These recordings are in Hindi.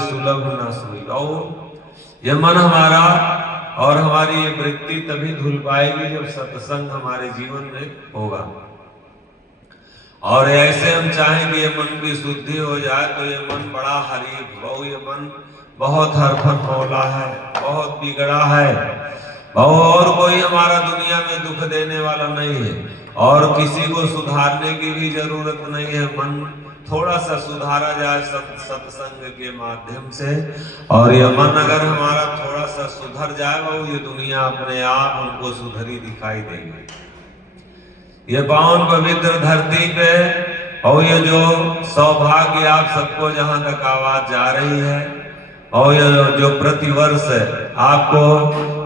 सुलभ न सोई। और ये मन हमारा और हमारी ये वृत्ति तभी धुल पाएगी जब सत्संग हमारे जीवन में होगा। और ऐसे हम चाहें कि ये मन की शुद्धि हो जाए तो ये मन बड़ा हरीफ बहु, ये मन बहुत हरफन मौला है, बहुत बिगड़ा है बहु, और कोई हमारा दुनिया में दुख देने वाला नहीं है और किसी को सुधारने की भी जरूरत नहीं है। मन थोड़ा सा सुधारा जाए सत्संग के माध्यम से, और ये मन अगर हमारा थोड़ा सा सुधर जाए बहु, ये दुनिया अपने आप हमको सुधरी दिखाई देगी। ये पावन पवित्र धरती पे और ये जो सौभाग्य आप सबको जहां तक आवाज जा रही है, और ये जो प्रतिवर्ष आपको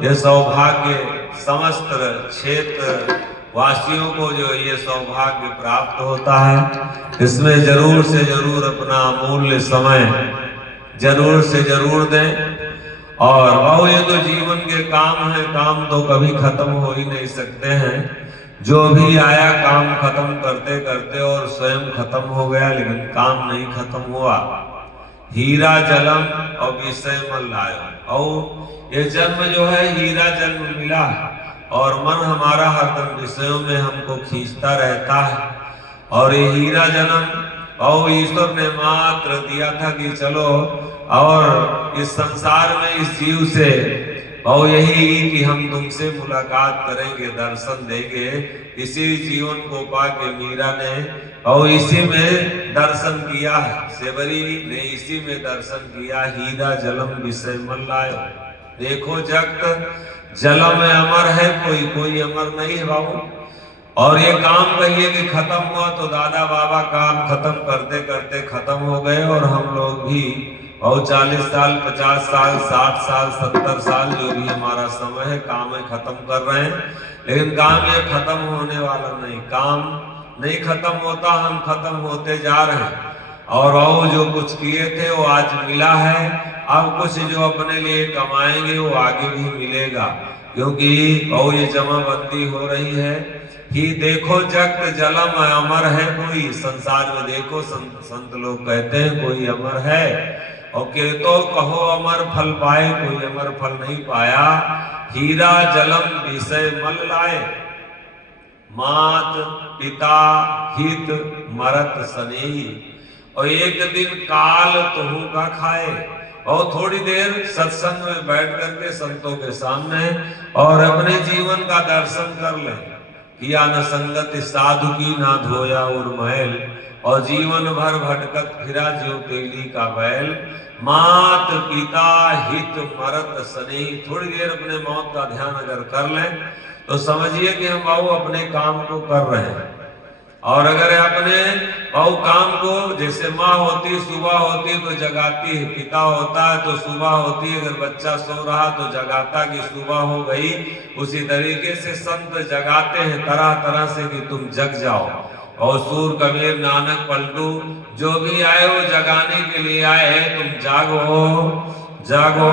ये सौभाग्य समस्त क्षेत्र वासियों को जो ये सौभाग्य प्राप्त होता है, इसमें जरूर से जरूर अपना अमूल्य समय जरूर से जरूर दें। और ये तो जीवन के काम है, काम तो कभी खत्म हो ही नहीं सकते हैं। जो भी आया काम खत्म करते करते और स्वयं खत्म हो गया, लेकिन काम नहीं खत्म हुआ। हीरा जलम और विषय मन लायो। और ये जन्म जो है हीरा जन्म मिला, और मन हमारा हरदम विषयों में हमको खींचता रहता है। और ये हीरा जन्म और ईश्वर ने मात्र दिया था कि चलो और इस संसार में इस जीव से और यही कि हम तुमसे मुलाकात करेंगे, दर्शन देंगे। इसी जीवन को पाके मीरा ने और इसी में दर्शन किया है, सेवरी ने इसी में दर्शन किया। हीरा जलम विषय मन लायो। देखो जगत जलम में अमर है, कोई अमर नहीं है बाबू। और ये काम कहिए कि खत्म हुआ तो दादा बाबा काम खत्म करते करते खत्म हो गए, और हम लोग भी और 40 साल 50 साल 60 साल 70 साल जो भी हमारा समय है काम है खत्म कर रहे हैं। लेकिन काम ये खत्म होने वाला नहीं, काम नहीं खत्म होता, हम खत्म होते जा रहे हैं। और वो जो कुछ किए थे वो आज मिला है, अब कुछ जो अपने लिए कमाएंगे वो आगे भी मिलेगा, क्योंकि और ये जमाबंदी हो रही है कि देखो जगत जलम अमर है कोई। संसार में देखो संत लोग कहते हैं कोई अमर है, और के तो कहो अमर फल पाए, कोई अमर फल नहीं पाया। हीरा जलम विषय मल लाए, मात पिता हित मरत स्नेही। और एक दिन काल तुहु का खाए। और थोड़ी देर सत्संग में बैठ करके संतों के सामने और अपने जीवन का दर्शन कर ले। किया न संगत साधु की ना धोया और मैल, और जीवन भर भटकत फिरा जो तेली का बैल। मात पिता हित मरत स्नेही। थोड़ी देर अपने मौत का ध्यान अगर कर लें तो समझिए कि हम बाबू अपने काम को कर रहे हैं। और अगर अपने बाबू काम को, जैसे माँ होती सुबह होती तो जगाती है, पिता होता है तो सुबह होती है, अगर बच्चा सो रहा तो जगाता कि सुबह हो गई। उसी तरीके से संत जगाते हैं तरह तरह से कि तुम जग जाओ। और सूर कबीर नानक पलटू जो भी आए हो जगाने के लिए आए हैं, तुम जागो जागो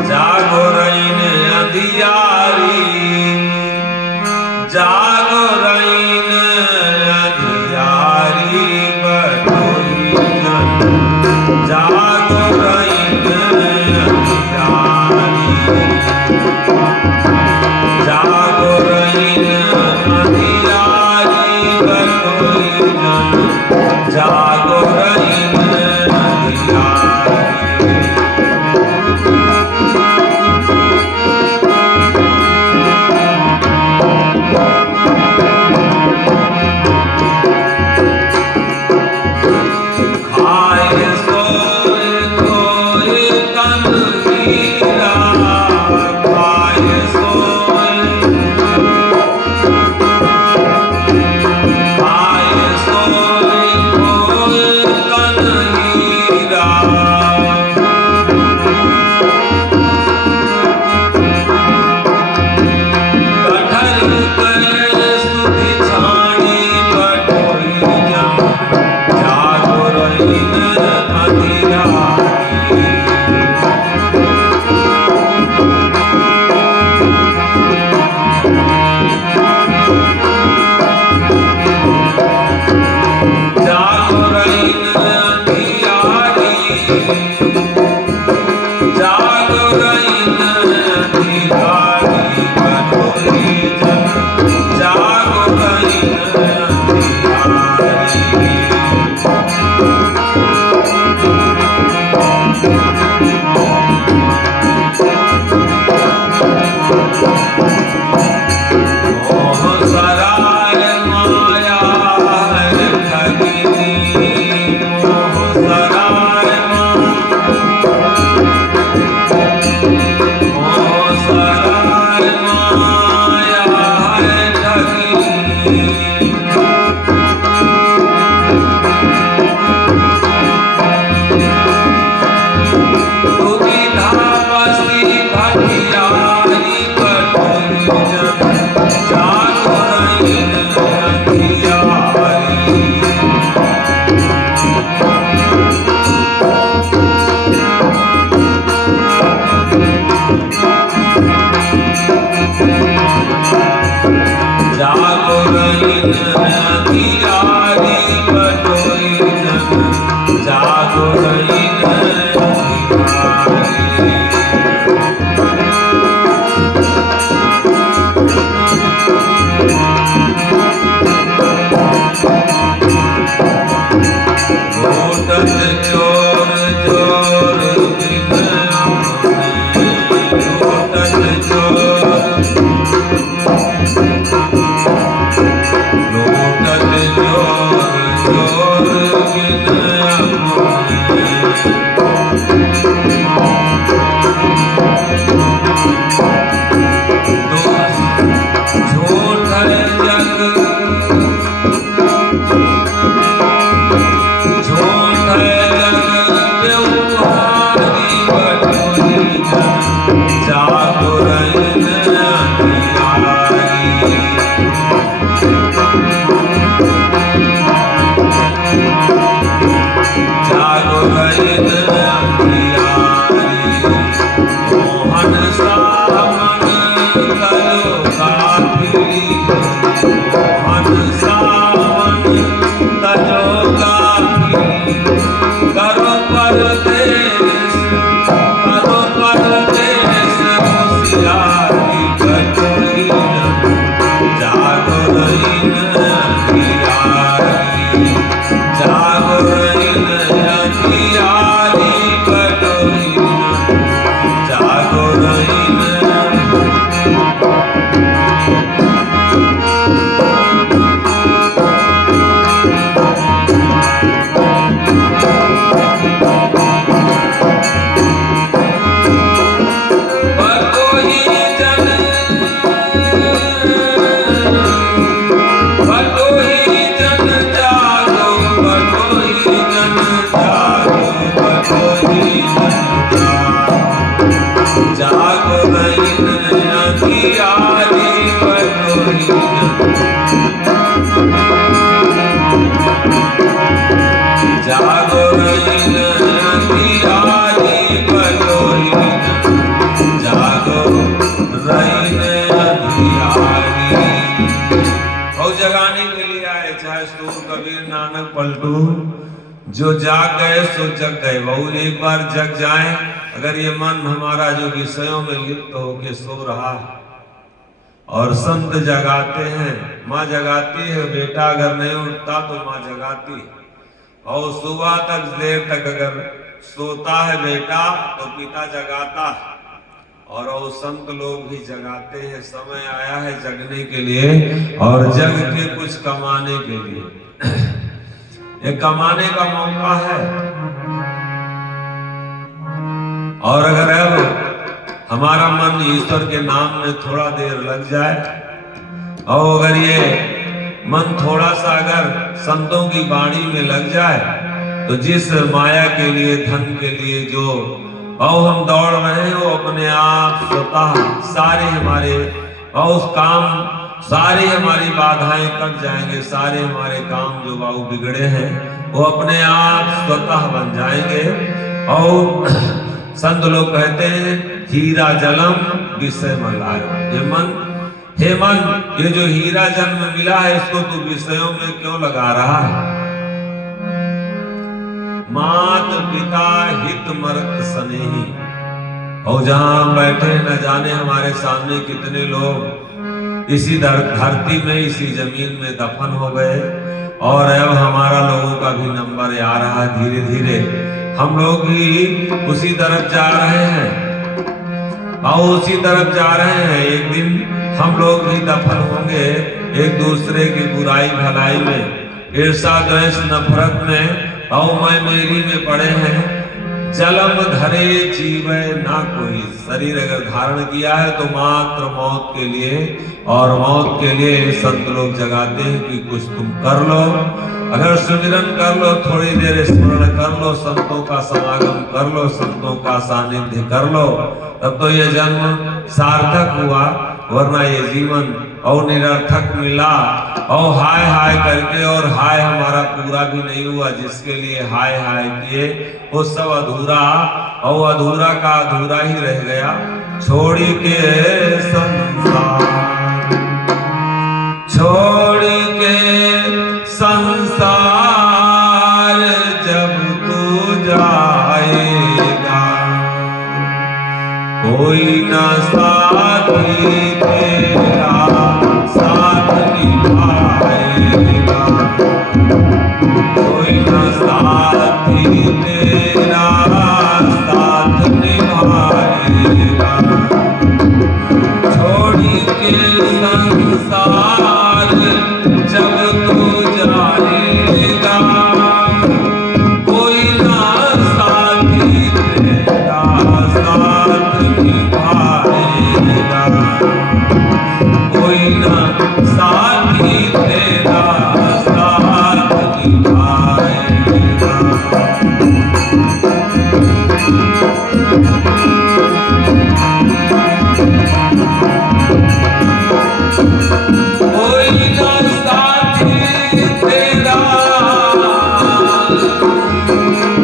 जागो रईन अंधियारी, जागो रईन अंधियारी बटोही जन। जागो रईन अंधियारी, जागो रईन अंधियारी बटोही जन। जागो रईन अंधियारी। जो जाग गए सो जग गए। बहु एक बार जग जाए, अगर ये मन हमारा जो विषयों में लिप्त होके सो रहा है, और संत जगाते हैं, माँ जगाती है बेटा, अगर नहीं उठता तो माँ जगाती, और सुबह तक देर तक अगर सोता है बेटा तो पिता जगाता है, और वो संत लोग भी जगाते हैं। समय आया है जगने के लिए और जग के कुछ कमाने के लिए। ये कमाने का मौका है। और अगर अब हमारा मन ईश्वर के नाम में थोड़ा देर लग जाए, और अगर ये मन थोड़ा सा अगर संतों की वाणी में लग जाए, तो जिस माया के लिए, धन के लिए जो हम दौड़ रहे हैं, वो अपने आप स्वतः सारे हमारे उस काम, सारी हमारी बाधाएं कट जाएंगे, सारे हमारे काम जो बाबू बिगड़े हैं वो अपने आप स्वतः बन जाएंगे। और संत लोग कहते हैं हीरा जलम विषय मलायो। ये मन, हे मन, ये जो हीरा जन्म मिला है इसको तू विषयों में क्यों लगा रहा है? मात पिता हित मरत स्नेही। और जहां बैठे न जाने हमारे सामने कितने लोग इसी धरती में, इसी जमीन में दफन हो गए, और अब हमारा लोगों का भी नंबर आ रहा है। धीरे धीरे हम लोग भी उसी तरफ जा रहे हैं, और उसी तरफ जा रहे हैं। हम लोग भी दफन होंगे एक दूसरे की बुराई भलाई में, ईर्षा द्वेष नफरत में, मैं मेरी में पड़े हैं। जलम धरे जीवे ना कोई, शरीर अगर धारण किया है तो मात्र मौत के लिए, और मौत के लिए संत लोग जगाते हैं कि कुछ तुम कर लो। अगर सुमिरन कर लो, थोड़ी देर स्मरण कर लो, संतों का समागम कर लो, संतों का सानिध्य कर लो, तब तो ये जन्म सार्थक हुआ, वरना ये जीवन और निरर्थक मिला। और हाय हाय करके, और हाय हमारा पूरा भी नहीं हुआ, जिसके लिए हाय हाय किए वो सब अधूरा, और अधूरा का अधूरा ही रह गया। छोड़ी के संसार, छोड़ी के संसार जब तू जाएगा, कोई न साथी तेरा साथ निभाएगा, कोई न साथी तेरा साथ निभाएगा। छोड़ी के संसार जब तू जाएगा, कोई ना साथी तेरा साथ निभाएगा, कोई ना साथी तेरा साथ निभाएगा। कोई ना साथी तेरा,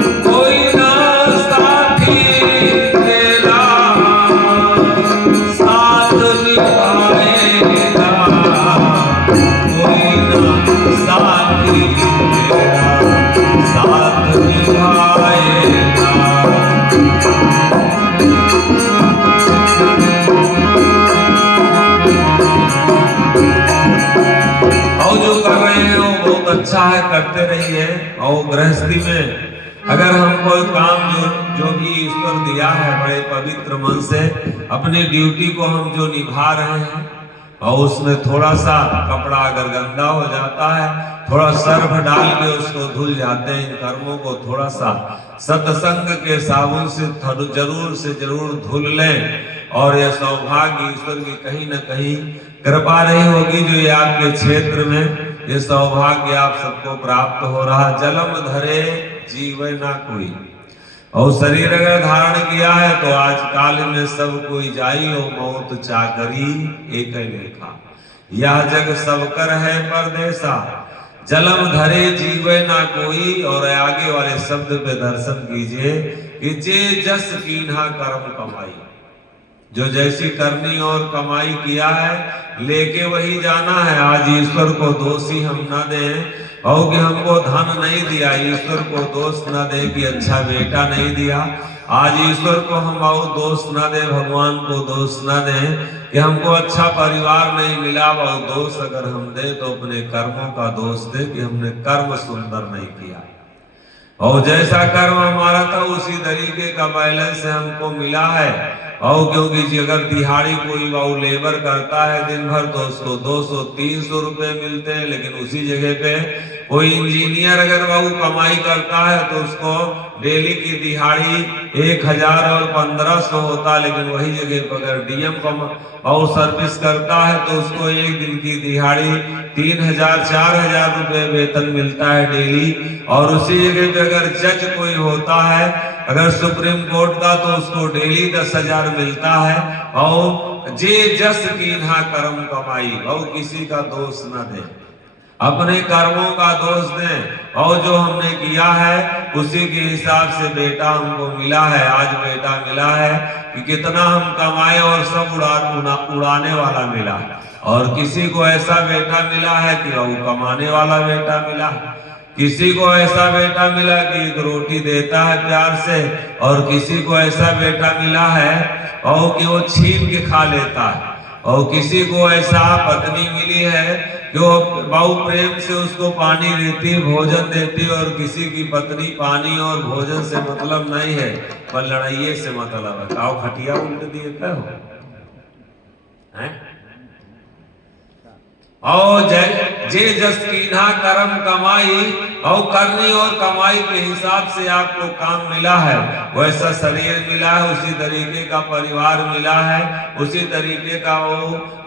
कोई ना साथी तेरा साथ निभाएगा, कोई ना साथी तेरा साथ निभाएगा। और जो कर रहे हैं वो बहुत अच्छा है, करते रहिए। और गृहस्थी में अगर हम कोई काम जो भी ईश्वर दिया है, बड़े पवित्र मन से अपनी ड्यूटी को हम जो निभा रहे हैं, और उसमें थोड़ा सा कपड़ा अगर गंदा हो जाता है, थोड़ा सर्फ डाल के उसको धुल जाते हैं। इन कर्मों को थोड़ा सा सत्संग के साबुन से जरूर धुल लें, और यह सौभाग्य ईश्वर की कहीं न कहीं कृपा नहीं होगी जो ये आपके क्षेत्र में ये सौभाग्य आप सबको प्राप्त हो रहा। जलम धरे जीवे ना कोई, और शरीर अगर धारण किया है तो आज काल में सब कोई जाइयो, मौत चाकरी एक लेखा, यह जग सब कर है परदेसा। जलम धरे जीवे ना कोई, और आगे वाले शब्द पे दर्शन कीजिए कि जे जस कीन्हा कर्म कमाई, जो जैसी करनी और कमाई किया है लेके वही जाना है। आज ईश्वर को दोषी हम न दें, और कि हमको धन नहीं दिया, ईश्वर को दोष न दे कि अच्छा बेटा नहीं दिया। आज ईश्वर को हम और दोष न दे, भगवान को दोष न दें कि हमको अच्छा परिवार नहीं मिला, और दोष अगर हम दे तो अपने कर्मों का दोष दे कि हमने कर्म सुंदर नहीं किया, और जैसा कर्म हमारा था उसी तरीके का बैलेंस से हमको मिला है। और क्योंकि अगर दिहाड़ी कोई वो लेबर करता है दिन भर तो उसको 200-300 रुपए मिलते हैं, लेकिन उसी जगह पे कोई इंजीनियर अगर वो कमाई करता है तो उसको डेली की दिहाड़ी 1000 और 1500 होता, लेकिन वही जगह पर अगर डीएम और सर्विस करता है तो उसको एक दिन की दिहाड़ी 3000-4000 रुपए वेतन मिलता है डेली। और उसी जगह पे अगर जज कोई होता है, अगर सुप्रीम कोर्ट का, तो उसको डेली 10,000 मिलता है। और जे जस कीन्हा कर्म कमाई, और किसी का दोष न दे, अपने कर्मों का दोष दें, और जो हमने किया है उसी के हिसाब से बेटा हमको मिला है। आज बेटा मिला है कि कितना हम कमाए और सब उड़ाने वाला मिला, और किसी को ऐसा बेटा मिला है कि वो कमाने वाला बेटा मिला, किसी को ऐसा बेटा मिला कि एक रोटी देता है प्यार से, और किसी को ऐसा बेटा मिला है और कि वो छीन के खा लेता है, और किसी को ऐसा पत्नी मिली है कि वो बहु प्रेम से उसको पानी देती, भोजन देती, और किसी की पत्नी पानी और भोजन से मतलब नहीं है पर लड़ाइये से मतलब है। आओ खटिया उल्ट दिए क्या हो हैं? और जे जस कीन्हा कर्म कमाई, और करनी और कमाई के हिसाब से आपको काम मिला है, वैसा शरीर मिला है, उसी तरीके का परिवार मिला है, उसी तरीके का वो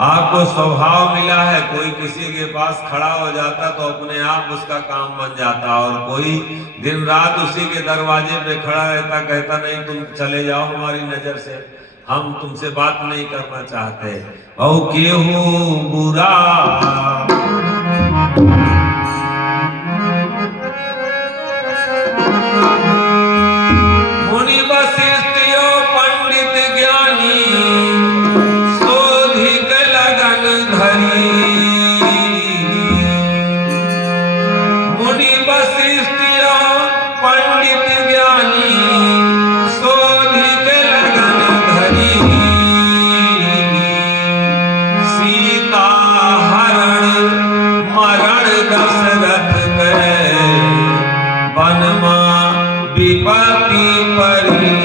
आपको स्वभाव मिला है। कोई किसी के पास खड़ा हो जाता तो अपने आप उसका काम बन जाता, और कोई दिन रात उसी के दरवाजे पे खड़ा रहता, कहता नहीं तुम चले जाओ हमारी नजर से, हम तुमसे बात नहीं करना चाहते। औ केहू बुरा मुनि वशिष्ठ यो पंडित ज्ञानी, शोधिक लगन धरी। मुनि वशिष्ठ यो पंडित ज्ञानी, शोधिक लगन धरी। सीता हरण मरण दशरथ के, वनमा विपत्ति परी।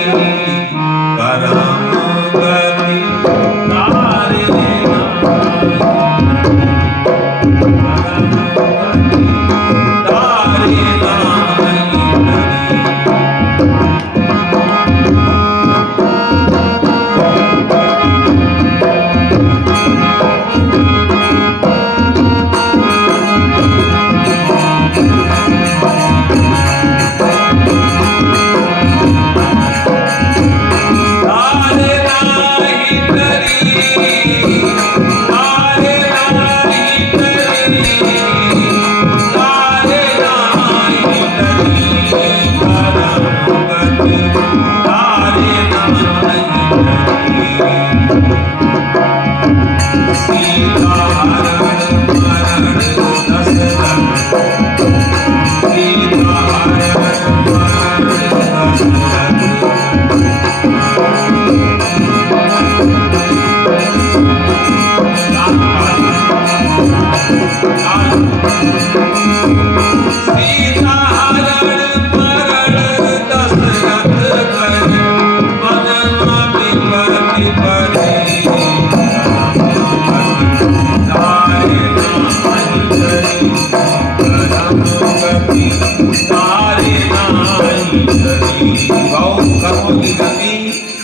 करम गति तारे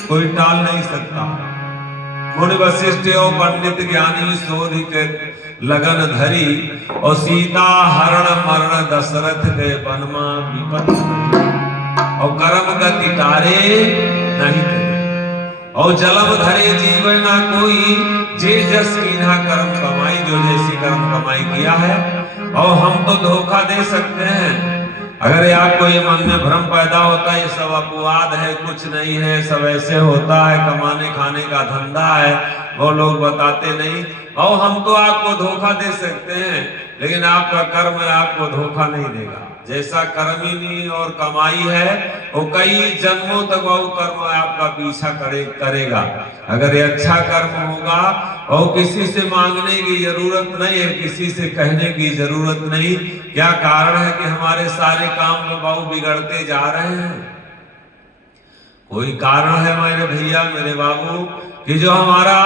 कोई टाल नहीं सकता। मुनि वशिष्ठ और पंडित ज्ञानी शोधिक लगन धरी, और सीता हरण मरण दशरथ के वनमा विपत्ति। और कर्म गति टारे नहीं थे, और जलम धरे जीव ना कोई। जे जस कीन्हा कर्म कमाई, जो जैसी कर्म कमाई किया है। और हम तो धोखा दे सकते हैं। अगर आपको ये मन में भ्रम पैदा होता है ये सब अपवाद है, कुछ नहीं है, सब ऐसे होता है, कमाने खाने का धंधा है, वो लोग बताते नहीं। और हम तो आपको धोखा दे सकते हैं, लेकिन आपका कर्म आपको धोखा नहीं देगा। जैसा कर्मिनी और कमाई है, वो कई जन्मों तक वो कर्म आपका पीछा करेगा। अगर ये अच्छा कर्म होगा और किसी से मांगने की जरूरत नहीं है, किसी से कहने की जरूरत नहीं। क्या कारण है कि हमारे सारे काम में बहु बिगड़ते जा रहे हैं? कोई कारण है मेरे भैया, मेरे बाबू, कि जो हमारा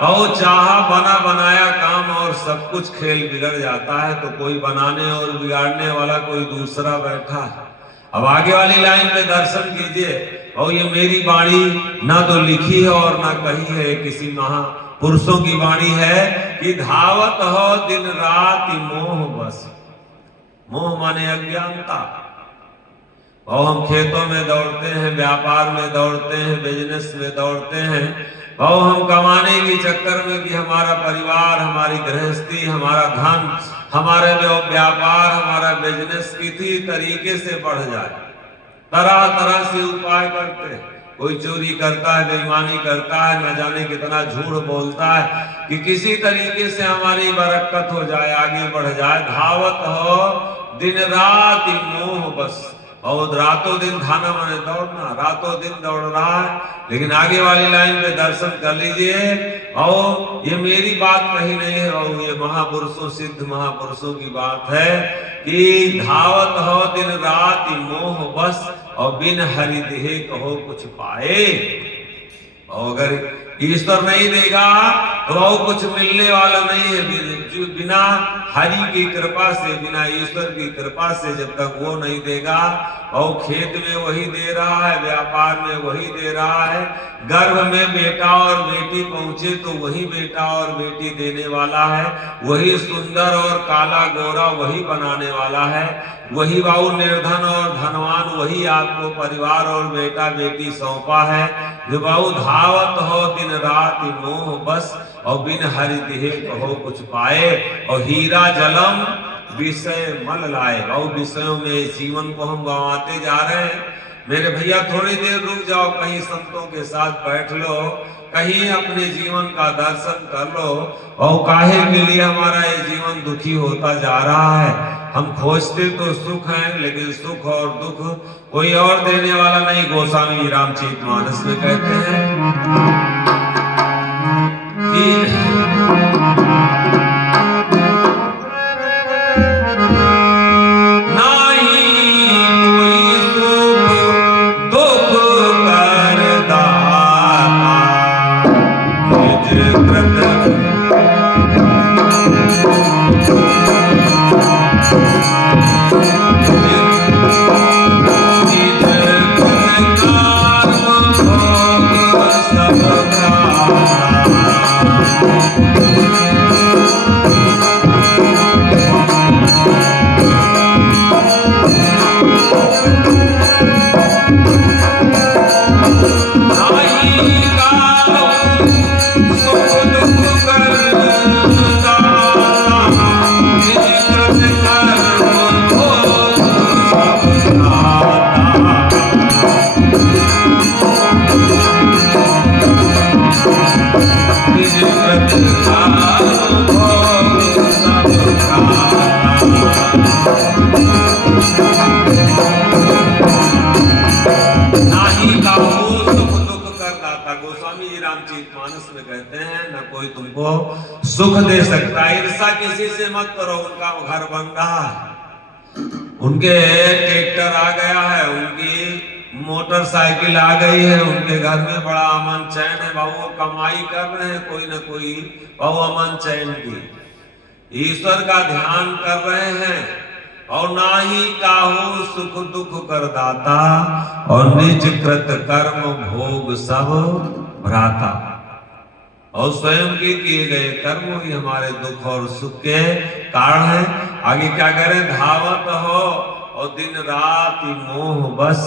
बहुत चाहा बना बनाया काम और सब कुछ खेल बिगड़ जाता है, तो कोई बनाने और बिगाड़ने वाला कोई दूसरा बैठा है। अब आगे वाली लाइन में दर्शन कीजिए, और ये मेरी वाणी ना तो लिखी है और ना कही है, किसी महापुरुषों की वाणी है कि धावत हो दिन रात मोह बस। मोह माने अज्ञानता। और हम खेतों में दौड़ते हैं, व्यापार में दौड़ते हैं, बिजनेस में दौड़ते हैं, और हम कमाने के चक्कर में कि हमारा परिवार, हमारी गृहस्थी, हमारा धन, हमारे व्यापार, हमारा बिजनेस किसी तरीके से बढ़ जाए, तरह तरह से उपाय करते हैं। कोई चोरी करता है, बेईमानी करता है, न जाने कितना झूठ बोलता है कि किसी तरीके से हमारी बरकत हो जाए, आगे बढ़ जाए। धावत हो दिन रात मोह बस। और रातों दिन धाना माने दौड़ना, रातों दिन दौड़ रहा है। लेकिन आगे वाली लाइन में दर्शन कर लीजिए, और ये मेरी बात कही नहीं है, और ये महापुरुषों, सिद्ध महापुरुषों की बात है कि धावत हो दिन रात मोह बस, और बिन हरि देह कहो कुछ पाए। और अगर ईश्वर नहीं देगा तो वो कुछ मिलने वाला नहीं है। बिना हरि की कृपा से, बिना ईश्वर की कृपा से जब तक वो नहीं देगा, वो खेत में वही दे रहा है, व्यापार में वही दे रहा है, गर्भ में बेटा और बेटी पहुंचे तो वही बेटा और बेटी देने वाला है, वही सुंदर और काला गोरा वही बनाने वाला है, वही बाबू निर्धन और धनवान वही आपको परिवार और बेटा बेटी सौंपा है। जो बाबू धावत हो दिन रात मोह बस, और बिन हरि देह कहो कुछ पाए, और हीरा जलम विषय मल लाए। और विषयों में जीवन को हम गंवाते जा रहे हैं। मेरे भैया थोड़ी देर रुक जाओ, कहीं संतों के साथ बैठ लो, कहीं अपने जीवन का दर्शन कर लो। और काहे के लिए हमारा ये जीवन दुखी होता जा रहा है? हम खोजते तो सुख हैं, लेकिन सुख और दुख कोई और देने वाला नहीं। गोस्वामी रामचरितमानस में कहते हैं कि सुख दे सकता है। ईर्षा किसी से मत करो। उनका घर बन रहा है, उनके ट्रैक्टर आ गया है, उनकी मोटरसाइकिल आ गई है, उनके घर में बड़ा अमन चैन है। बाबू वो कमाई कर रहे हैं कोई ना कोई, बाबू अमन चैन की ईश्वर का ध्यान कर रहे हैं। और ना ही काहू सुख दुख कर दाता, और निज कृत कर्म भोग सब भ्राता। और स्वयं के किए गए कर्म ही हमारे दुख और सुख के कारण है। आगे क्या करें? धावत हो और दिन रात मोह बस,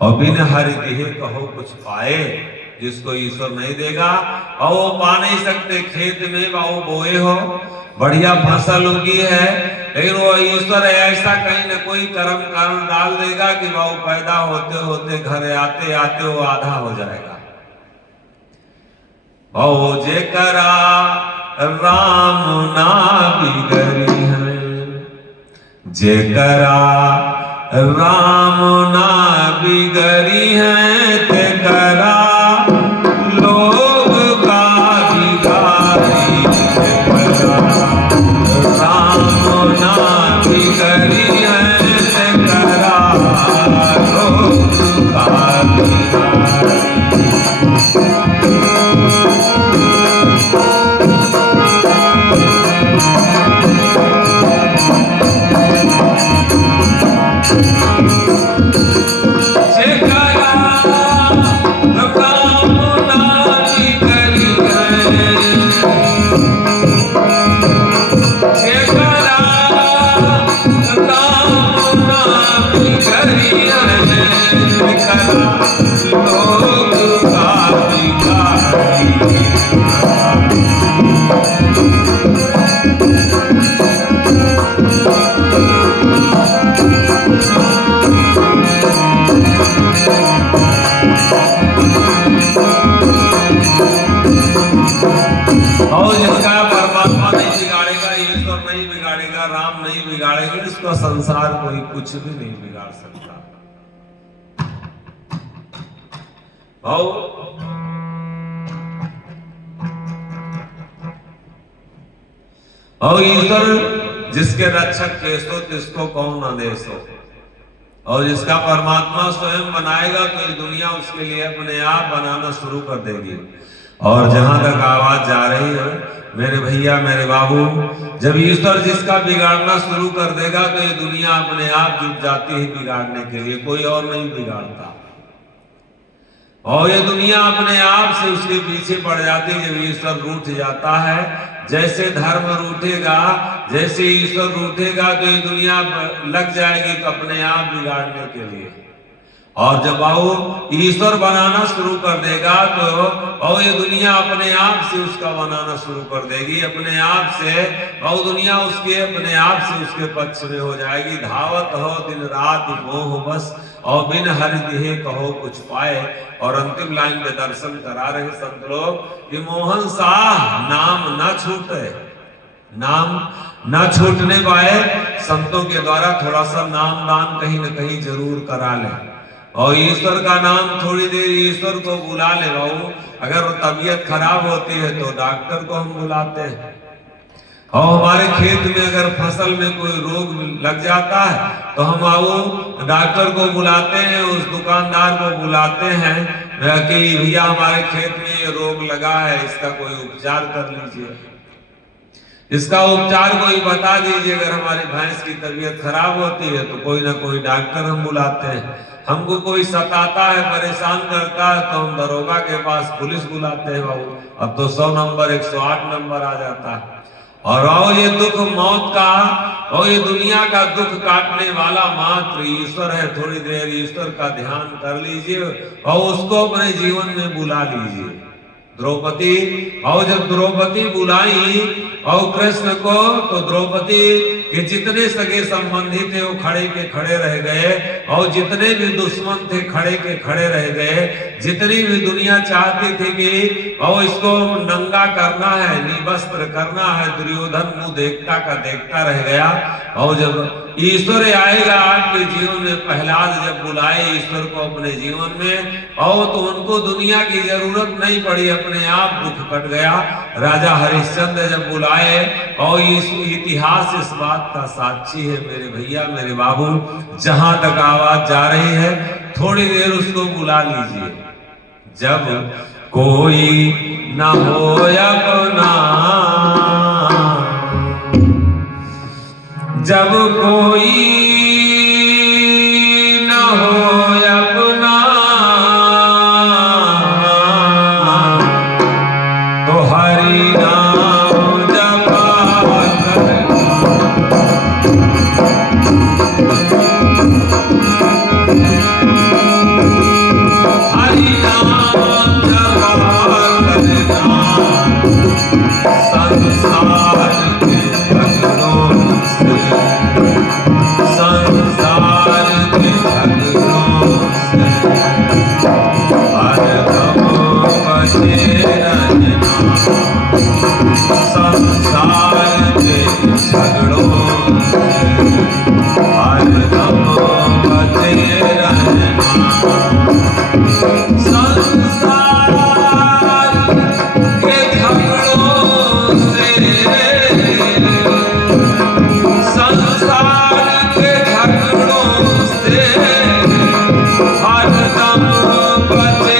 और बिन हरि देह कहो कुछ पाए। जिसको ईश्वर नहीं देगा और वो पा नहीं सकते। खेत में वो बोए हो, बढ़िया फसल उगी है, लेकिन वो ईश्वर ऐसा कहीं ना कोई कर्म कारण डाल देगा कि वो पैदा होते होते घर आते आते वो आधा हो जाएगा। ओ जेकरा राम ना बिगड़ी है, जेकरा राम ना बिगड़ी है, तेकरा लोग का बिगाड़ी। जेकरा राम ना बिगड़ी है, तेकरा लोग का बिगाड़ी। संसार कोई कुछ भी नहीं बिगाड़ सकता। और ईश्वर जिसके रक्षक केसो तिसको कौन न देसो। और जिसका परमात्मा स्वयं बनाएगा तो ये दुनिया उसके लिए अपने आप बनाना शुरू कर देगी। और जहां तक आवाज जा रही है मेरे भैया मेरे बाबू, जब ईश्वर जिसका बिगाड़ना शुरू कर देगा तो ये दुनिया अपने आप जुट जाती है बिगाड़ने के लिए, कोई और नहीं बिगाड़ता। और ये दुनिया अपने आप से उसके पीछे पड़ जाती है जब ईश्वर रूठ जाता है। जैसे धर्म रूठेगा, जैसे ईश्वर रूठेगा तो ये दुनिया लग जाएगी तो अपने आप बिगाड़ने के लिए। और जब वो ईश्वर बनाना शुरू कर देगा तो ये दुनिया अपने आप से उसका बनाना शुरू कर देगी, अपने आप से वो दुनिया उसके अपने आप से उसके पक्ष में हो जाएगी। धावत हो दिन रात मोह बस और बिन हरि दिहे कहो कुछ पाए। और अंतिम लाइन में दर्शन करा रहे संत लोग कि मोहन साह नाम न छूटे, नाम न छूटने पाए। संतों के द्वारा थोड़ा सा नाम दान कहीं न कहीं जरूर करा लें और ईश्वर का नाम थोड़ी देर ईश्वर को बुला ले। बाबू अगर तबीयत खराब होती है तो डॉक्टर को हम बुलाते हैं, और हमारे खेत में अगर फसल में कोई रोग लग जाता है तो हम बाबू डॉक्टर को बुलाते हैं, उस दुकानदार को बुलाते हैं कि भैया हमारे खेत में ये रोग लगा है, इसका कोई उपचार कर लीजिए, इसका उपचार कोई बता दीजिए। अगर हमारी भैंस की तबीयत खराब होती है तो कोई ना कोई डॉक्टर हम बुलाते हैं। हमको कोई सताता है, परेशान करता है तो हम दरोगा के पास पुलिस बुलाते हैं। बाबू अब तो 100 नंबर 108 नंबर आ जाता है। और ये दुख मौत का और ये दुनिया का दुख काटने वाला मात्र ईश्वर है। थोड़ी देर ईश्वर का ध्यान कर लीजिए और उसको अपने जीवन में बुला लीजिए। द्रौपदी, और जब द्रौपदी बुलाई और कृष्ण को, तो द्रौपदी के जितने सगे संबंधी थे वो खड़े के खड़े रह गए, और जितने भी दुश्मन थे खड़े के खड़े रह गए। जितनी भी दुनिया चाहती थी कि और इसको नंगा करना है, निवस्त्र करना है, दुर्योधन मुंह देखता का देखता रह गया। और जब ईश्वर आएगा आपके जीवन में, प्रहलाद जब बुलाए ईश्वर को अपने जीवन में, और तो उनको दुनिया की जरूरत नहीं पड़ी, अपने आप दुख कट गया। राजा हरिश्चंद्र जब बुलाए, और इस इतिहास इस बात का साक्षी है मेरे भैया मेरे बाबू, जहां तक आवाज जा रही है थोड़ी देर उसको बुला लीजिए। जब कोई न हो अपना, जब कोई न हो अपना, तो हरि नाम जपा करना। हरि नाम जपा करना, संसार के झगड़ों से, संसार के झगड़ों से हरदम बचे रहना। संसार के झगड़ों से हरदम बचे रहना। संसार के झगड़ों से, संसार के झगड़ों से हरदम बचे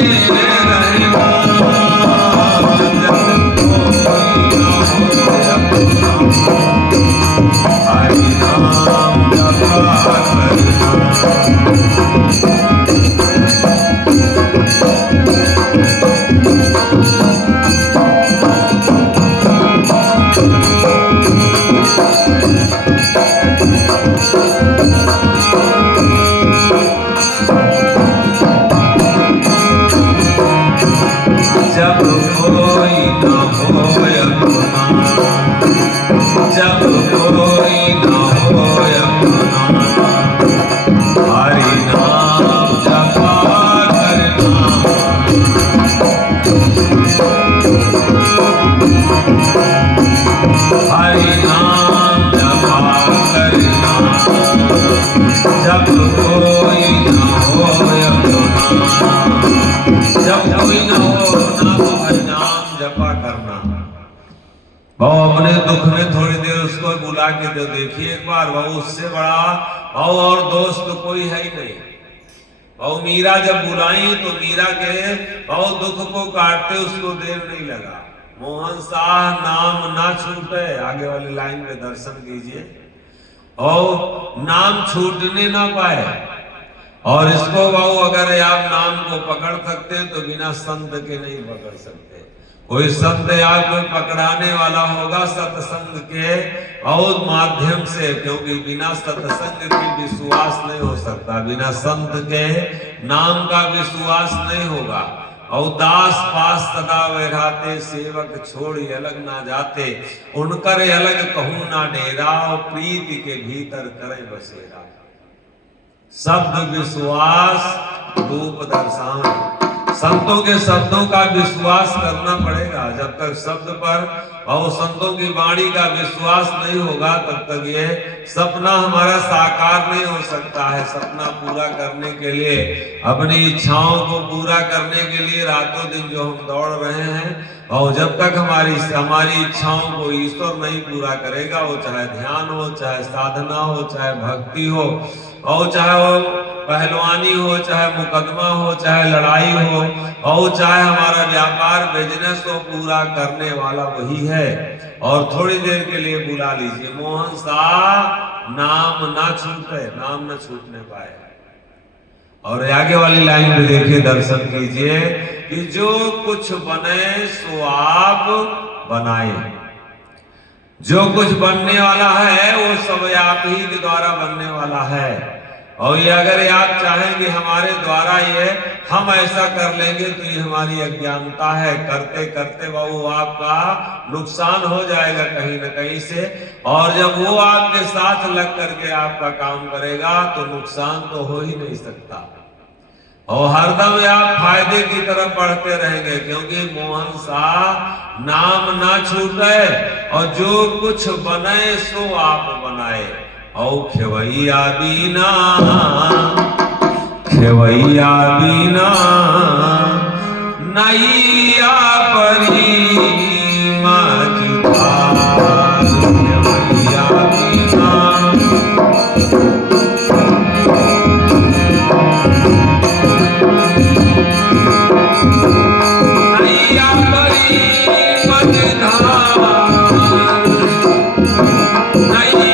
रहना। हरि नाम जपा करना। जब कोई न हो अपना, जब कोई न हो अपना, हरि नाम जपा करना। हरि नाम जपा करना। जब कोई न हो अपना, जब कोई न हो अपना तो हरि नाम जपा करना। वो अपने दुख में थोड़ी देर उसको बुला के तो देखिए एक बार, वो उससे बड़ा और दोस्त कोई है ही नहीं। और मीरा जब बुलाई तो मीरा के और दुख को काटते उसको देर नहीं लगा। मोहन शाह नाम ना छूटे, आगे वाली लाइन में दर्शन कीजिए, और नाम छूटने ना पाए। और इसको बाबू अगर आप नाम को पकड़ सकते हैं तो बिना संत के नहीं पकड़ सकते। कोई संत आपको पकड़ाने वाला होगा सत्संग के और माध्यम से, क्योंकि बिना सत्संग के विश्वास नहीं हो सकता, बिना संत के नाम का विश्वास नहीं होगा। और दास पास सदा वैराते, सेवक छोड़ी अलग ना जाते, उनकर अलग कहूं ना डेरा, और प्रीति के भीतर करे बसेरा। शब्द विश्वास रूप दर्शन, संतों के शब्दों का विश्वास करना पड़ेगा। जब तक शब्द पर और संतों की वाणी का विश्वास नहीं होगा तब तक ये सपना हमारा साकार नहीं हो सकता है। सपना पूरा करने के लिए, अपनी इच्छाओं को पूरा करने के लिए रातों दिन जो हम दौड़ रहे हैं, और जब तक हमारी इच्छाओं को ईश्वर नहीं पूरा करेगा, वो चाहे ध्यान हो, चाहे साधना हो, चाहे भक्ति हो, और चाहे वो पहलवानी हो, चाहे मुकदमा हो, चाहे लड़ाई हो, और चाहे हमारा व्यापार बिजनेस को पूरा करने वाला वही है। और थोड़ी देर के लिए बुला लीजिए, मोहन शाह नाम ना छूटे, नाम ना छूटने पाए। और आगे वाली लाइन में देखिए, दर्शन कीजिए कि जो कुछ बने सो आप बनाए। जो कुछ बनने वाला है वो सब आप ही के द्वारा बनने वाला है। और ये अगर आप चाहेंगे हमारे द्वारा ये हम ऐसा कर लेंगे तो ये हमारी अज्ञानता है। करते करते वो आपका नुकसान हो जाएगा कहीं ना कहीं से, और जब वो आपके साथ लग करके आपका काम करेगा तो नुकसान तो हो ही नहीं सकता, और हरदम आप फायदे की तरफ बढ़ते रहेंगे। क्योंकि मोहन शाह नाम ना छूटे, और जो कुछ बने सो आप बनाए। और खेवैया बीना, खेवैया बीना नैया परी मझधार, खेवैया बीना नैया परी मझधार, नैया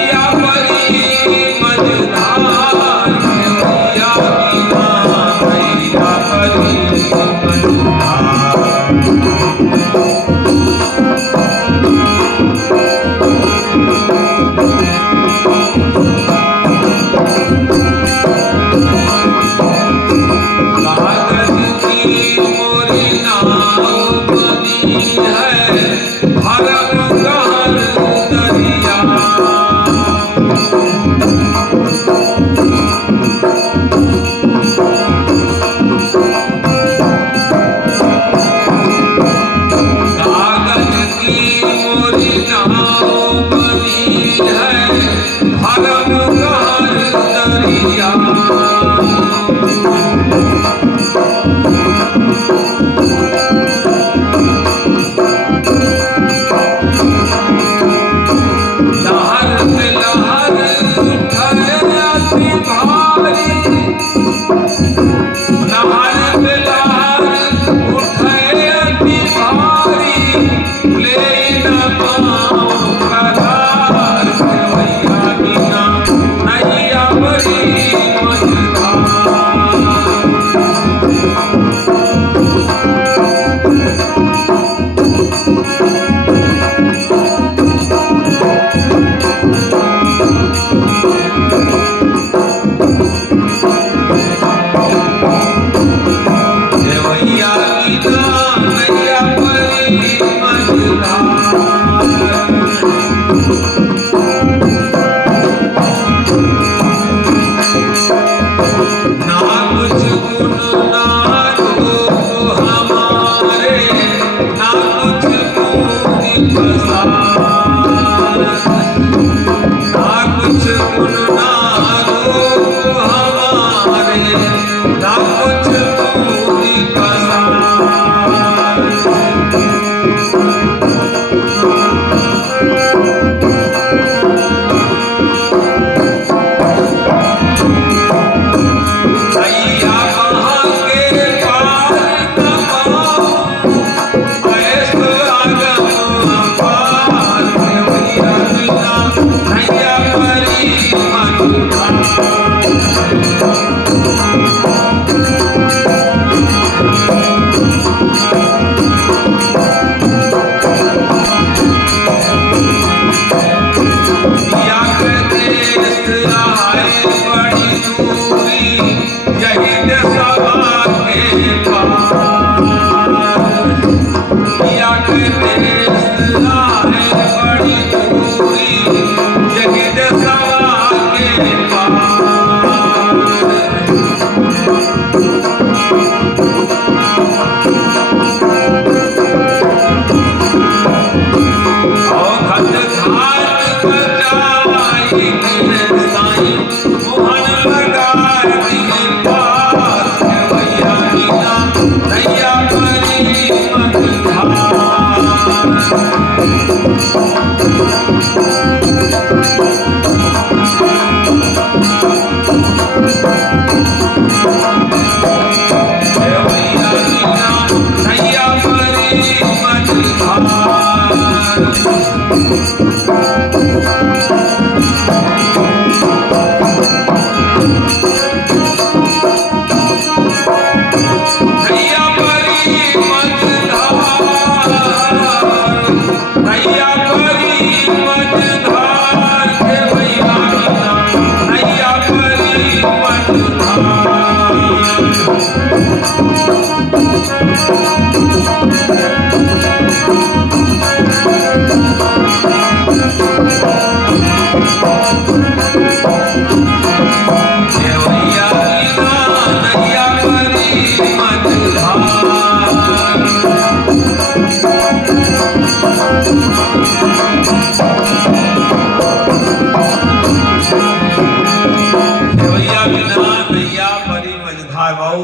भैया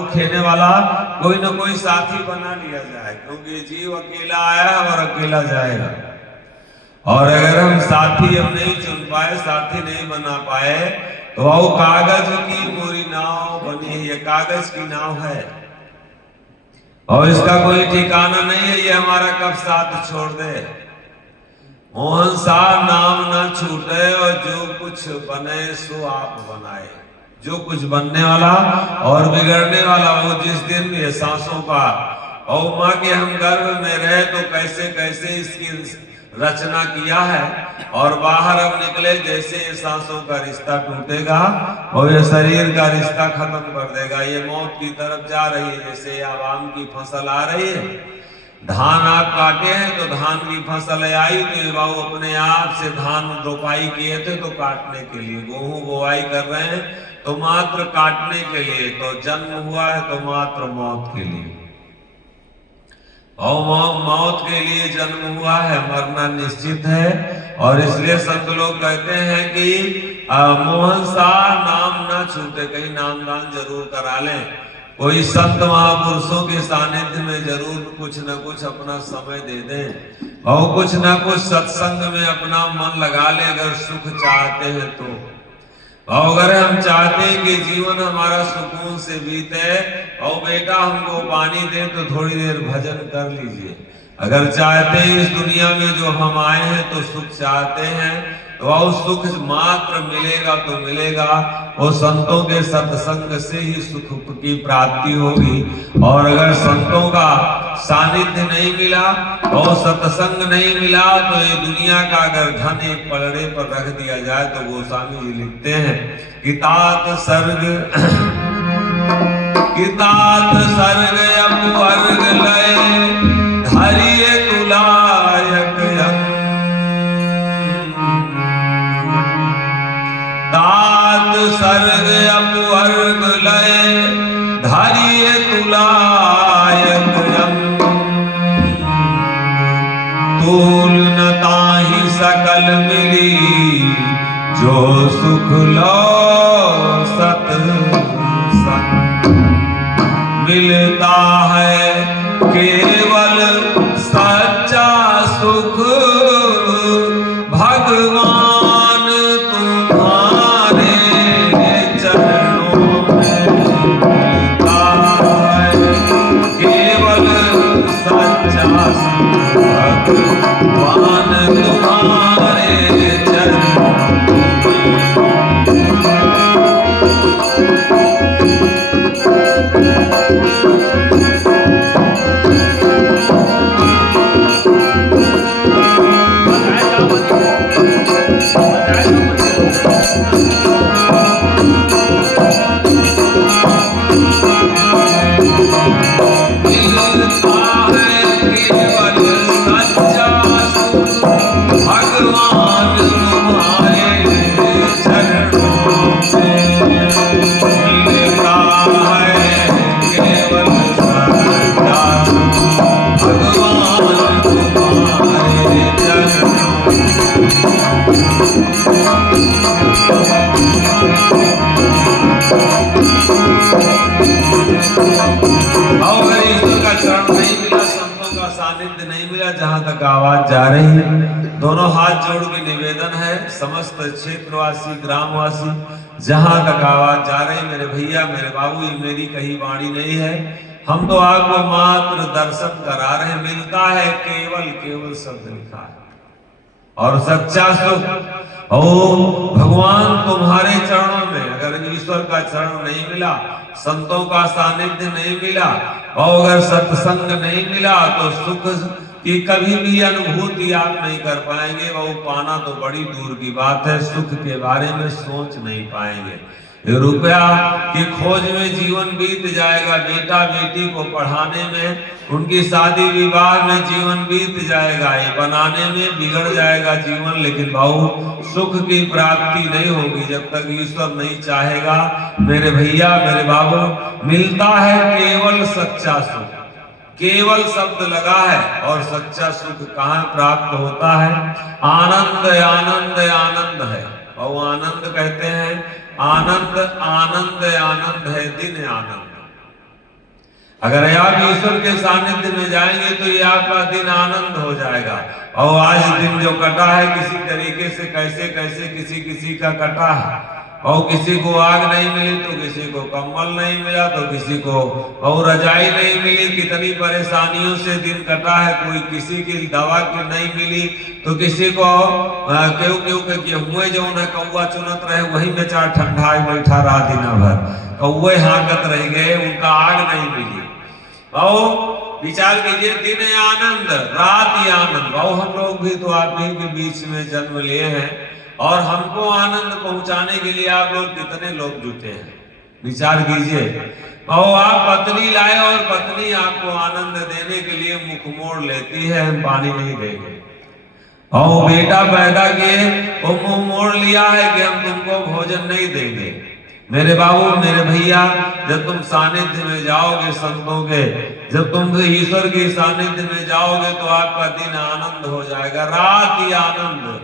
खेने वाला कोई ना कोई साथी बना लिया जाए, क्योंकि जीव अकेला आया और अकेला जाएगा। और अगर हम साथी अब नहीं चुन पाए, साथी नहीं बना पाए, तो वो कागज की पूरी नाव बनी है। ये कागज की नाव है और इसका कोई ठिकाना नहीं है, ये हमारा कब साथ छोड़ दे। मोहन सा नाम ना छूटे और जो कुछ बने सो आप बनाए। जो कुछ बनने वाला और बिगड़ने वाला वो जिस दिन ये सांसों का, और माँ के हम गर्भ में रहे तो कैसे कैसे इसकी रचना किया है, और बाहर अब निकले जैसे ये सांसों का रिश्ता टूटेगा और ये शरीर का रिश्ता खत्म कर देगा। ये मौत की तरफ जा रही है, जैसे आवाम की फसल आ रही है। धान आप काटे हैं तो धान की फसल आई, तो ये बाबू अपने आप से धान रोपाई किए थे तो काटने के लिए, गेहूं बोआई कर रहे हैं तो मात्र काटने के लिए, तो जन्म हुआ है तो मात्र मौत के लिए, और मौत के लिए जन्म हुआ है, मरना निश्चित है। और इसलिए संत लोग कहते हैं कि मोहन सा नाम ना छूटे, कहीं नामदान जरूर करा लें, कोई संत महापुरुषों के सानिध्य में जरूर कुछ न कुछ अपना समय दे दें, और कुछ न कुछ सत्संग में अपना मन लगा ले अगर सुख चाहते हैं तो। और अगर हम चाहते हैं कि जीवन हमारा सुकून से बीते, और बेटा हमको पानी दे तो थोड़ी देर भजन कर लीजिए। अगर चाहते हैं इस दुनिया में जो हम आए हैं तो सुख चाहते हैं, तो वह सुख मात्र मिलेगा तो मिलेगा, वो संतों के सत्संग से ही सुख की प्राप्ति होगी। और अगर संतों का सानिध्य नहीं मिला और सत्संग नहीं मिला, तो ये दुनिया का अगर धन एक पलड़े पर रख दिया जाए, तो गोस्वामी जी लिखते हैं कि तात सर्ग अपवर्ग लय धरिय तुलायक तात सर्ग अपवर्ग लय धरिय तुलायक तूल न ताहि सकल मिली जो सुख लो सत संग मिलता है केवल सच्चा सुख भगवान तुम्हारे चरणों में मिलता है केवल सच्चा सुख भगवान तुम्हारे चरणों जहां तक आवाज जा रही है, दोनों हाथ जोड़ के निवेदन है समस्त क्षेत्रवासी ग्रामवासी, जहां तक आवाज जा रही, मेरे भैया मेरे बाबू, ये मेरी कहीं वाणी नहीं है, हम तो आपको मात्र दर्शन करा रहे हैं। मिलता है केवल, केवल शब्द लिखा है, और सच्चा सुख ओ भगवान तुम्हारे चरणों में। अगर ईश्वर का चरण नहीं मिला, संतों का सानिध्य नहीं मिला और अगर सत्संग नहीं मिला तो सुख की कभी भी अनुभूति आप नहीं कर पाएंगे। वो पाना तो बड़ी दूर की बात है, सुख के बारे में सोच नहीं पाएंगे। रुपया की खोज में जीवन बीत जाएगा, बेटा बेटी को पढ़ाने में, उनकी शादी विवाह में जीवन बीत जाएगा, ये बनाने में बिगड़ जाएगा जीवन। लेकिन भाऊ सुख की प्राप्ति नहीं होगी जब तक ईश्वर नहीं चाहेगा। मेरे भैया मेरे बाबू, मिलता है केवल सच्चा सुख। केवल शब्द लगा है और सच्चा सुख कहाँ प्राप्त होता है? आनंद आनंद आनंद है। और आनंद कहते हैं, आनंद आनंद आनंद है, दिन आनंद। अगर आप ईश्वर के सानिध्य में जाएंगे तो ये आपका दिन आनंद हो जाएगा। और आज दिन जो कटा है किसी तरीके से, कैसे कैसे किसी किसी का कटा है। और किसी को आग नहीं मिली तो किसी को कंबल नहीं मिला तो किसी को और रजाई नहीं मिली। कितनी परेशानियों से दिन कटा है। कोई किसी की दवा की नहीं मिली तो किसी को क्यों क्यों के हुए जो उन्हें कौआ चुनत रहे वही बेचारा ठंडा बैठा रहा दिन भर, कौए हाकत रह गए, उनका आग नहीं मिली। और विचार कीजिए, दिन आनंद रात आनंद। भाव हम लोग भी तो आप ही के बीच में जन्म लिए हैं और हमको आनंद पहुंचाने के लिए आप लोग कितने लोग जुटे हैं। विचार कीजिए। और आप पत्नी लाए और पत्नी आपको आनंद देने के लिए मुख मोड़ लेती है, हम पानी नहीं देंगे। और बेटा पैदा किए वो मुंह मोड़ लिया है कि हम तुमको भोजन नहीं देंगे। मेरे बाबू मेरे भैया, जब तुम सानिध्य में जाओगे संतों के, जब तुम ईश्वर के सानिध्य में जाओगे तो आपका दिन आनंद हो जाएगा, रात ही आनंद।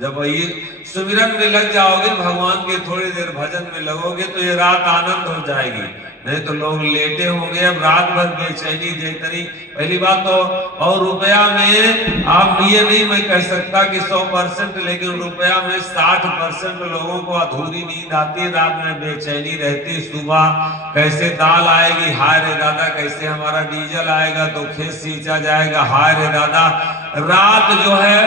जब ये सुमिरन में लग जाओगे, भगवान के थोड़ी देर भजन में लगोगे तो ये रात आनंद हो जाएगी। नहीं तो लोग लेटे होंगे, अब रात भर बेचैनी देतरी। पहली बात तो और रुपया में आप ये नहीं मैं कह सकता कि 100%, लेकिन रुपया में 60% लोगों को अधूरी नींद आती है, रात में बेचैनी रहती। सुबह कैसे दाल आएगी, हाय रे दादा, कैसे हमारा डीजल आएगा तो खेत सींचा जाएगा, हाय रे दादा। रात जो है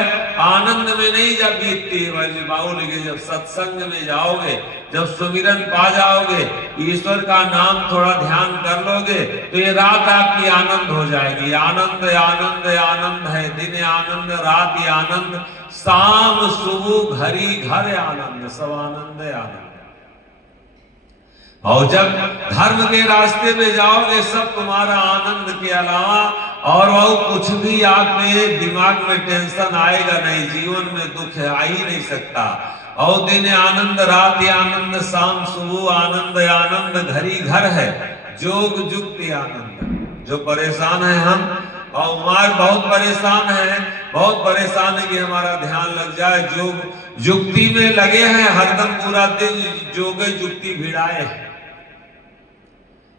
आनंद में नहीं जब बीतती है बाबू, लेकिन जब सत्संग में जाओगे, जब सुमिरन पा जाओगे, ईश्वर का नाम थोड़ा ध्यान कर लोगे तो ये रात आपकी आनंद हो जाएगी। आनंद आनंद आनंद है, दिन आनंद रात आनंद, शाम सुबह घरी घर आनंद, सब आनंद आनंद। और जब धर्म के रास्ते में जाओगे सब तुम्हारा आनंद के अलावा और वो कुछ भी आप में दिमाग में टेंशन आएगा नहीं, जीवन में दुख आ ही नहीं सकता। और दिन आनंद रात आनंद, शाम सुबह आनंद आनंद, घरी घर है, जोग जुक्ति आनंद। जो परेशान है हम और मार बहुत परेशान है, बहुत परेशान है कि हमारा ध्यान लग जाए। जोग जुक्ति में लगे हैं हरदम, पूरा दिन जोगे जुक्ति भिड़ाए।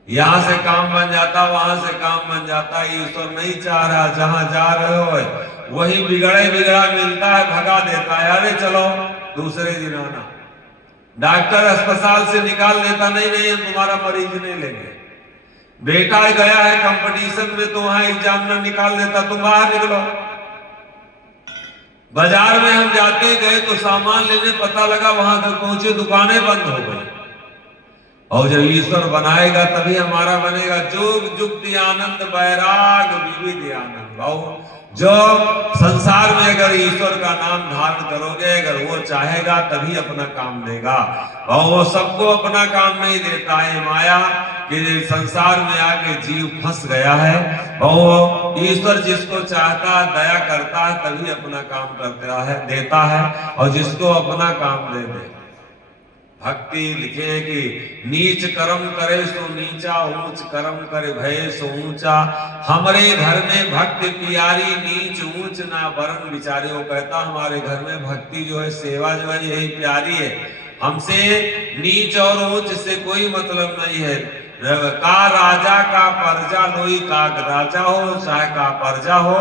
यहां से काम बन जाता, वहां से काम बन जाता। ईश्वर नहीं चाह रहा, जहां जा रहे हो वही बिगड़े बिगड़ा मिलता है, भगा देता है। अरे चलो दूसरे दिन आना। डॉक्टर अस्पताल से निकाल देता, नहीं नहीं हम तुम्हारा मरीज नहीं लेंगे। बेटा गया है कंपटीशन में तो वहां एग्जामिनर निकाल देता, तुम बाहर निकलो। बाजार में हम जाते गए तो सामान लेने, पता लगा वहां तक पहुंचे दुकानें बंद हो गई। और जब ईश्वर बनाएगा तभी हमारा बनेगा। जोग जुक्ति आनंद, बैराग विविध आनंद। भाव जो संसार में अगर ईश्वर का नाम धारण करोगे, अगर वो चाहेगा तभी अपना काम देगा। और वो सबको अपना काम नहीं देता है। माया कि संसार में आके जीव फंस गया है। और ईश्वर जिसको चाहता है, दया करता है, तभी अपना काम करता है, देता है। और जिसको अपना काम दे दे। भक्ति लिखे कि नीच कर्म करे सो नीचा, ऊंच कर्म करे भय सो ऊंचा। हमारे घर में भक्ति प्यारी, नीच ऊंच ना वरण विचारे। वो कहता हमारे घर में भक्ति जो है, सेवा जो है, यही प्यारी है। हमसे नीच और ऊंच से कोई मतलब नहीं है। का राजा का प्रजा लोई, का राजा हो चाहे का प्रजा हो।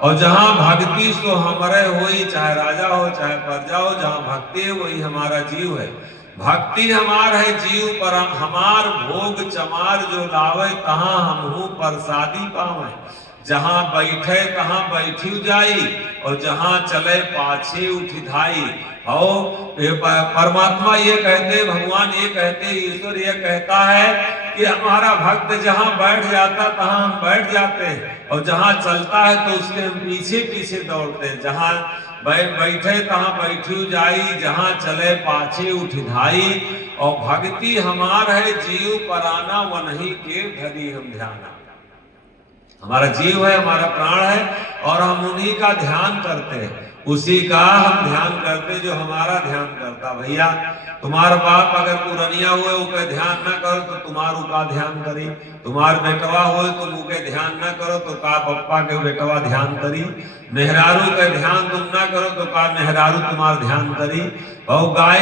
और जहाँ भक्ति सो हमारे होई, चाहे राजा हो चाहे प्रजा हो, जहाँ भक्ति है वही हमारा जीव है। भक्ति हमार है जीव पर हमार, भोग चमार जो लावे तहाँ हमहू प्रसादी पावे। जहां बैठे तहां बैठी जाई और जहां चले पाछे उठी धाई। और परमात्मा ये कहते, भगवान ये कहते, ईश्वर ये कहता है कि हमारा भक्त जहां बैठ जाता तहां हम बैठ जाते हैं, और जहां चलता है तो उसके हम पीछे पीछे दौड़ते हैं। जहां बैठे तहां बैठी जाई, जहां चले पाछे उठी धाई। और भक्ति हमार है जीव पराना, वनही के धरी हम ध्याना। हमारा जीव है, हमारा प्राण है, और हम उन्हीं का ध्यान करते हैं, उसी का हम ध्यान करते जो हमारा ध्यान करता। भैया तुम्हारा बाप अगर पुरनिया हुए उके ध्यान न करो तो तुम्हारू का ध्यान करी। तुम्हार बेटवा हुए तुम उके ध्यान न करो तो का पप्पा के बेटवा ध्यान करी। मेहरारू का ध्यान तुम ना करो तो का मेहरारू तुम्हारा ध्यान करी। और गाय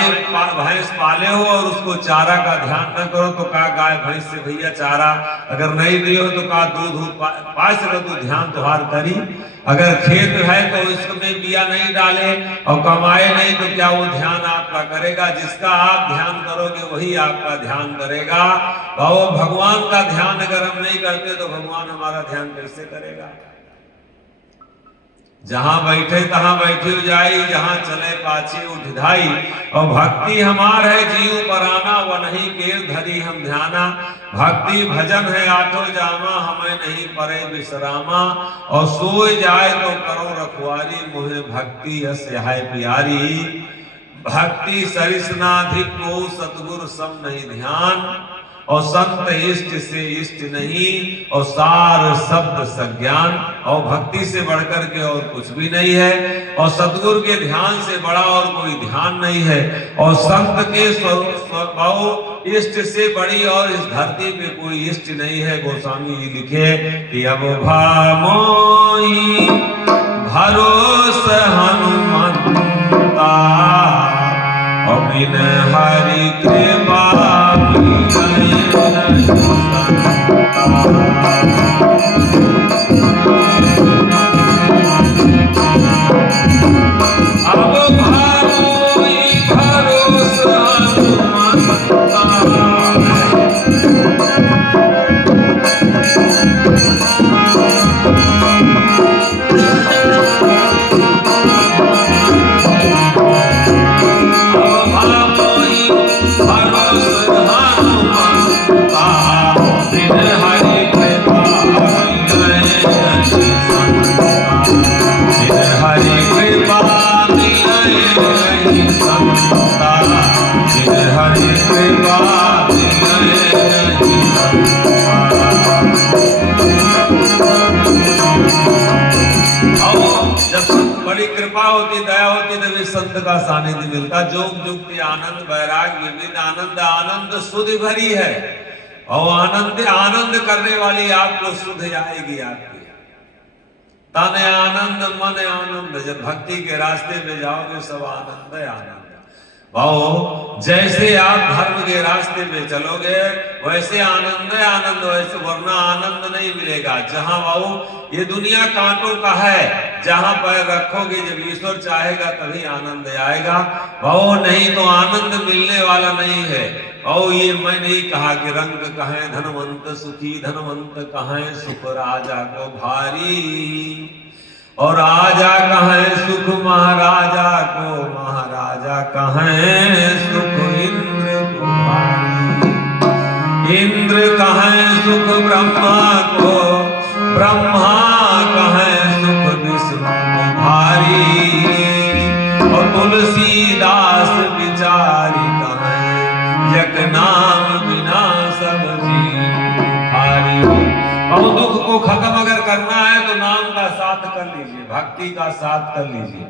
भैंस पाले हो और उसको चारा का ध्यान न करो तो का गाय भैंस से भैया चारा अगर नहीं दियो तो का दूध पा सको तो ध्यान तुहार करी। अगर खेत है तो इसमें बिया नहीं डाले और कमाए नहीं तो क्या वो ध्यान आपका करेगा? जिसका आप ध्यान करोगे वही आपका ध्यान करेगा। और भगवान का ध्यान अगर हम नहीं करते तो भगवान हमारा ध्यान कैसे करेगा? जहां बैठे तहां बैठी जाई, जहां चले पाछे उठ धाई। और भक्ति हमार है जीव पराना, वनही के धरी हम ध्याना। भक्ति भजन है आठो जामा, हमें नहीं परे विश्रामा। और सोए जाए तो करो रखवारी, मुहे भक्ति यस है प्यारी। भक्ति सरिसनाधिक को सतगुरु सम नहीं ध्यान। और संत इष्ट से इष्ट नहीं, और सार शब्द सज्ञान। और भक्ति से बढ़कर के और कुछ भी नहीं है, और सतगुरु के ध्यान से बड़ा और कोई ध्यान नहीं है। और संत के स्वभाव इष्ट से बड़ी और इस धरती पे कोई इष्ट नहीं है। गोस्वामी जी लिखे कि अब भामोहि भरोस हनुमंता, बिन हरि कृपा अब भावों भरोस हनुमंता। कृपा होती, दया होती तभी संत का सानिध्य मिलता। जोग जुक्ति आनंद वैराग्य विविध आनंद, आनंद सुध भरी है। और आनंद करने वाली आपको सुध आएगी आपकी। तन आनंद मन आनंद, जब भक्ति के रास्ते में जाओगे सब आनंद है आनंद। भाव जैसे आप धर्म के रास्ते में चलोगे वैसे आनंद है आनंद, वैसे वरना आनंद नहीं मिलेगा। जहां भाव ये दुनिया कांटों का है, जहां पैर रखोगे जब ईश्वर चाहेगा तभी आनंद आएगा। भाव नहीं तो आनंद मिलने वाला नहीं है। और ये मैं नहीं कहा कि रंग कहें धनवंत सुखी, धनवंत कहें सुख राजा को भारी। और राजा कहें सुख महाराजा को, महाराजा कहें सुख इंद्र को भारी। इंद्र कहें सुख ब्रह्मा को, ब्रह्मा कहें सुख विष्णु को भारी। और तुलसीदास विचारी कहें जग नाम बिना सब जीव भारी। और दुख को खत्म अगर करना है तो नाम का साथ कर लीजिए, भक्ति का साथ कर लीजिए।